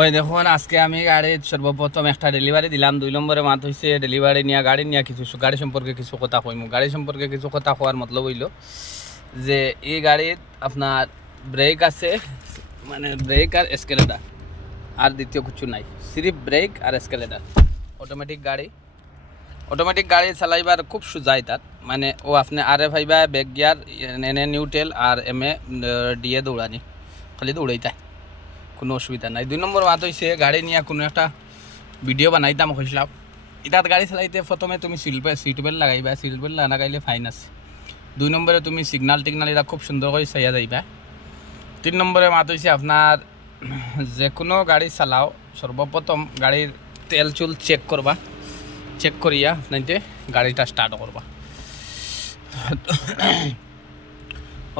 ওই দেখুন আজকে আমি গাড়ি সর্বপ্রথম একটা ডেলিভারি দিলাম। 2 নম্বরে মাত হয়েছে ডেলিভারি নিয়ে গাড়ি নিয়ে কিছু গাড়ি সম্পর্কে কিছু কথা কইমু। গাড়ি সম্পর্কে কিছু কথা কওয়ার মতলব হইল যে এই গাড়ির আপনার ব্রেক আছে, মানে ব্রেক আর এসকেলেটার, আর দ্বিতীয় কিছু নাই, সিরিফ ব্রেক আর এসকেলেটার। অটোমেটিক গাড়ি চালাইবার খুব সোজা তার, মানে ও আপনি আরে ভাইবা ব্যাক গিয়ার এনে নিউট্রেল আর এমে দিয়ে দৌড়ানি, খালি দৌড়াইতায়, কোনো অসুবিধা নাই। 2 নম্বর মাত হয়েছে গাড়ি নিয়ে কোনো একটা ভিডিও বানাইতাম কইছিলাম। ইতাত গাড়ি চালাইতে প্রথমে তুমি সিট বেল্ট লাগাইবা, সিট বেল্ট না লাগাইলে ফাইন আছে। 2 নম্বরে তুমি সিগনাল টিগনাল এটা খুব সুন্দর করে চাইয়া যাইবা। 3 নম্বরে মাত হয়েছে আপনার যে কোনো গাড়ি চালাও সর্বপ্রথম গাড়ির তেল চুল চেক করবা, চেক করিয়া আপনাইতে গাড়িটা স্টার্ট করবা।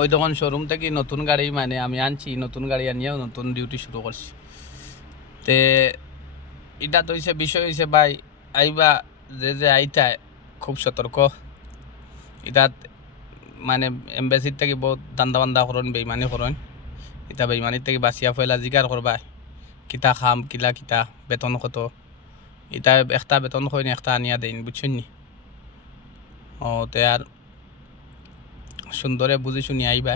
ওই তখন শোরুম থেকে নতুন গাড়ি মানে আমি আনছি, নতুন গাড়ি আনিয়াও নতুন ডিউটি শুরু করছি। তে এটা তো হয়েছে বিষয় হয়েছে ভাই, আইবা যে আইতায় খুব সতর্ক। এটাত মানে এম্বাসির থেকে বহুত দান্দা বান্দা করেন, বেইমানি করেন। এটা বেইমানির থেকে বাঁচিয়া ফেলা জিকার করবা কিতা খাম কিতা বেতন কত, এটা একটা বেতন হয় একটা আনিয়া দেন, বুঝছেন নি? ও তে আর সুন্দরে বুঝি শুনি আইবা।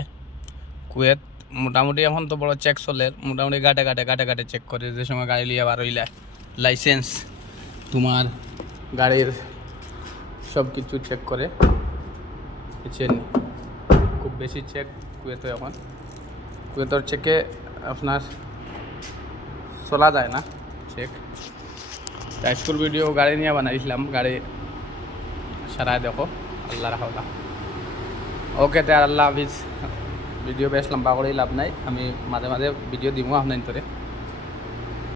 কুয়েত মোটামুটি এখন তো বড় চেক চলে, মোটামুটি গাটে চেক করে, যে সময় গাড়ি লিয়া বার হইলা লাইসেন্স তোমার গাড়ির সব কিছু চেক করে, বুঝছেন? খুব বেশি চেক কুয়েত এখন, কুয়েতর চেকে আপনার চলা যায় না চেক। স্কুল ভিডিও গাড়ি নিয়ে বানাইছিলাম, গাড়ি সারায় দেখো, আল্লাহ রাখা। ওকে তে আল্লাহ হাফিজ। ভিডিও বেশ লম্বা করেই লাভ নাই, আমি মাঝে মাঝে ভিডিও দিব আপনার ধরে।